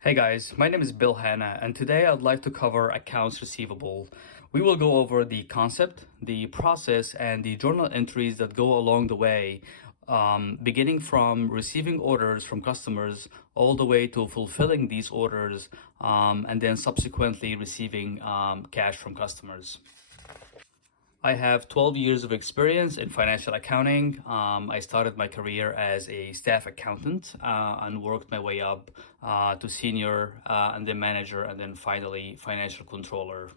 Hey guys, my name is Bill Hanna, and today I'd like to cover accounts receivable. We will go over the concept, the process, and the journal entries that go along the way, beginning from receiving orders from customers all the way to fulfilling these orders, and then subsequently receiving cash from customers. I have 12 years of experience in financial accounting. I started my career as a staff accountant and worked my way up to senior and then manager and then finally financial controller.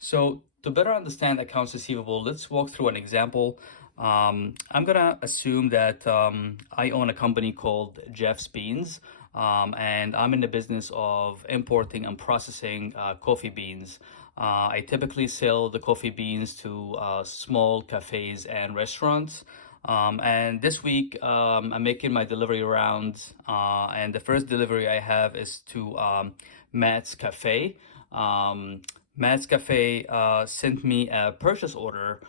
So to better understand accounts receivable, let's walk through an example. I'm gonna assume that I own a company called Jeff's Beans, and I'm in the business of importing and processing coffee beans. I typically sell the coffee beans to small cafes and restaurants. And this week, I'm making my delivery rounds, and the first delivery I have is to Matt's Cafe. Matt's Cafe sent me a purchase order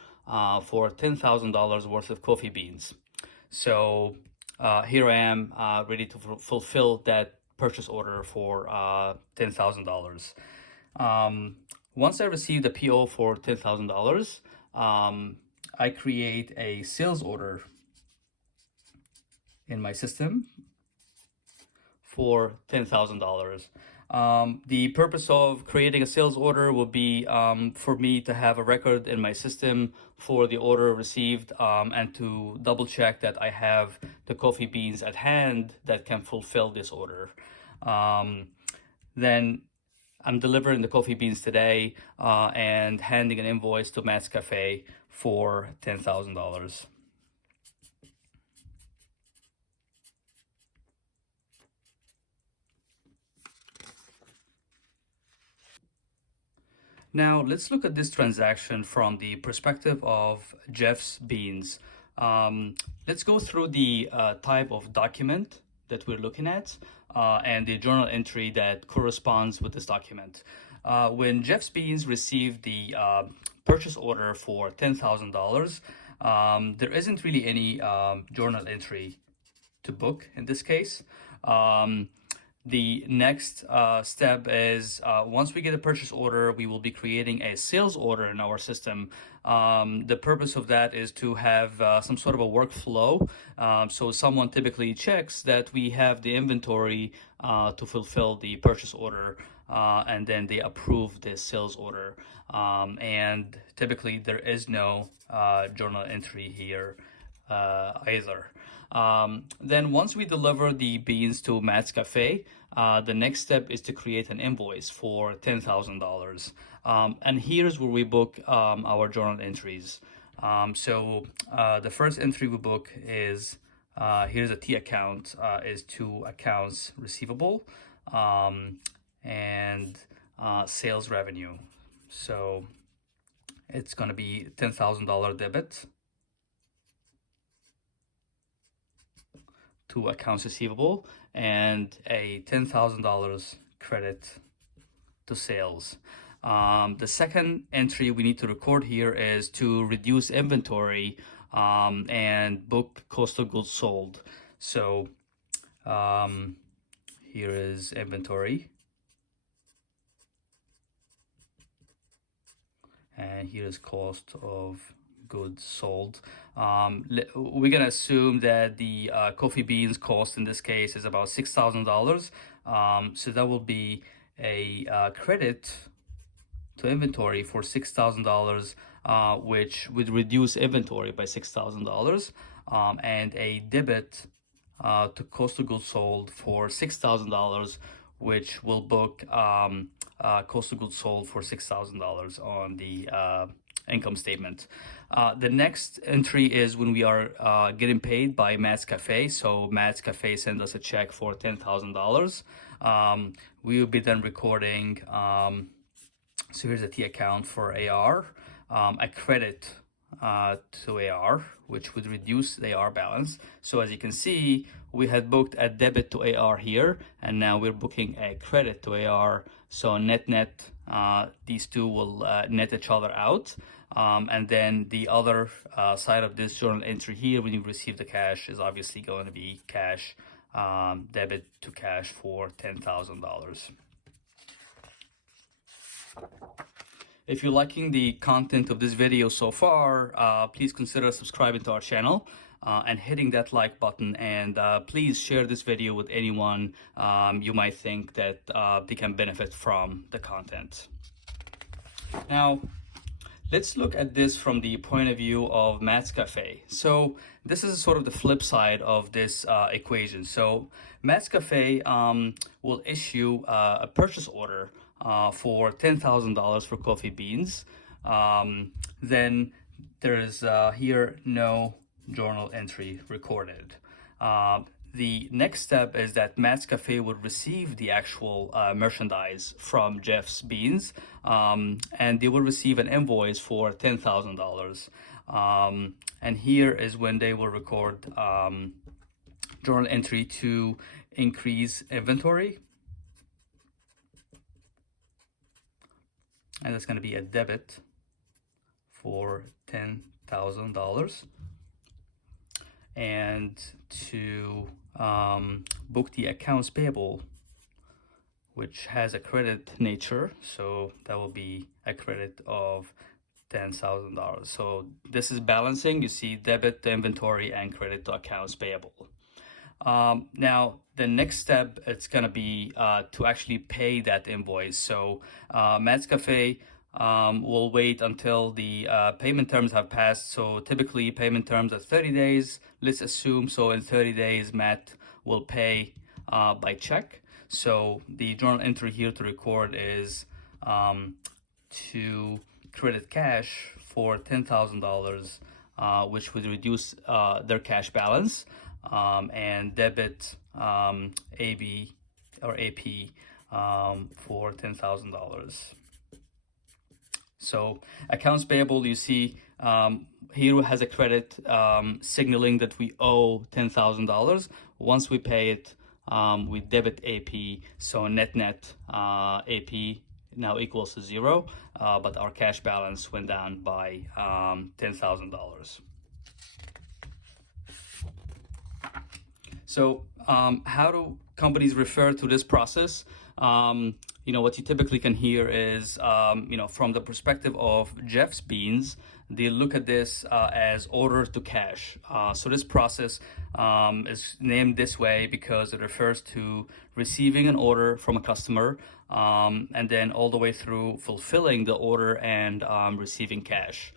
for $10,000 worth of coffee beans. So here I am ready to fulfill that purchase order for $10,000. Once I receive the PO for $10,000, I create a sales order in my system for $10,000. The purpose of creating a sales order will be for me to have a record in my system for the order received and to double check that I have the coffee beans at hand that can fulfill this order. Then I'm delivering the coffee beans today and handing an invoice to Matt's Cafe for $10,000. Now, let's look at this transaction from the perspective of Jeff's Beans. Let's go through the type of document that we're looking at and the journal entry that corresponds with this document. When Jeff's Beans received the purchase order for $10,000, there isn't really any journal entry to book in this case. The next step is once we get a purchase order, we will be creating a sales order in our system. The purpose of that is to have some sort of a workflow. So someone typically checks that we have the inventory to fulfill the purchase order, and then they approve the sales order. And typically there is no journal entry here either. Then once we deliver the beans to Matt's Cafe, the next step is to create an invoice for $10,000. And here's where we book our journal entries. So the first entry we book is, here's a T account, is to accounts receivable and sales revenue. So it's going to be $10,000 debit to accounts receivable and a $10,000 credit to sales. The second entry we need to record here is to reduce inventory and book cost of goods sold. So here is inventory. And here is cost of goods sold. We're gonna assume that the coffee beans cost in this case is about $6,000. So that will be a credit to inventory for $6,000, which would reduce inventory by $6,000, and a debit to cost of goods sold for $6,000, which will book cost of goods sold for $6,000 on the income statement. The next entry is when we are getting paid by Matt's Cafe. So Matt's Cafe sends us a check for $10,000. We will be then recording, so here's a T account for AR, a credit to AR, which would reduce the AR balance. So as you can see, we had booked a debit to AR here, and now we're booking a credit to AR. So net, these two will net each other out. And then the other side of this journal entry here, when you receive the cash, is obviously going to be cash, debit to cash for $10,000. If you're liking the content of this video so far, please consider subscribing to our channel and hitting that like button, and please share this video with anyone you might think that they can benefit from the content. Now, let's look at this from the point of view of Matt's Cafe. So this is sort of the flip side of this equation. So Matt's Cafe will issue a purchase order for $10,000 for coffee beans. Then there is here no journal entry recorded. The next step is that Matt's Cafe would receive the actual merchandise from Jeff's Beans, and they will receive an invoice for $10,000. And here is when they will record journal entry to increase inventory. And that's going to be a debit for $10,000. And to book the accounts payable, which has a credit nature, so that will be a credit of $10,000. So this is balancing. You see debit to inventory and credit to accounts payable. Now the next step, it's going to be to actually pay that invoice. So Matt's Cafe will wait until the payment terms have passed. So typically payment terms are 30 days. Let's assume, so in 30 days, Matt will pay by check. So the journal entry here to record is to credit cash for $10,000, which would reduce their cash balance, and debit AB or AP for $10,000. So accounts payable, you see here has a credit signaling that we owe $10,000. Once we pay it, we debit AP. So net AP now equals to zero, but our cash balance went down by $10,000. So how do companies refer to this process? What you typically can hear is, from the perspective of Jeff's Beans, they look at this as order to cash. So this process is named this way because it refers to receiving an order from a customer and then all the way through fulfilling the order and receiving cash.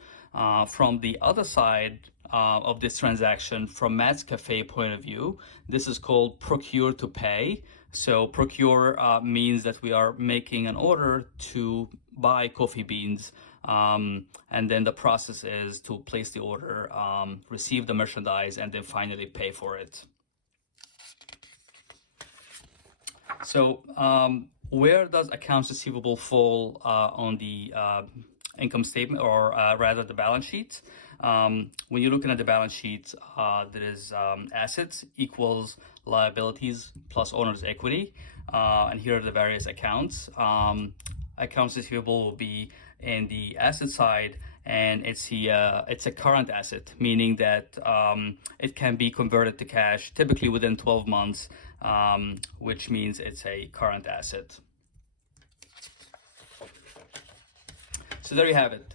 From the other side of this transaction, from Matt's Cafe point of view, this is called procure-to-pay. So procure means that we are making an order to buy coffee beans, and then the process is to place the order, receive the merchandise, and then finally pay for it. So where does accounts receivable fall on the income statement, or rather the balance sheet? When you're looking at the balance sheet, there is assets equals liabilities plus owner's equity, and here are the various accounts. Accounts receivable will be in the asset side, and it's a current asset, meaning that it can be converted to cash typically within 12 months, which means it's a current asset. So there you have it.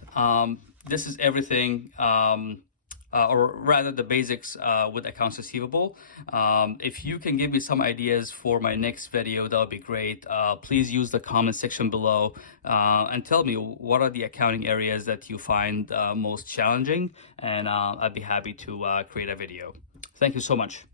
This is everything, or rather the basics with accounts receivable. If you can give me some ideas for my next video, that would be great. Please use the comment section below and tell me what are the accounting areas that you find most challenging, and I'd be happy to create a video. Thank you so much.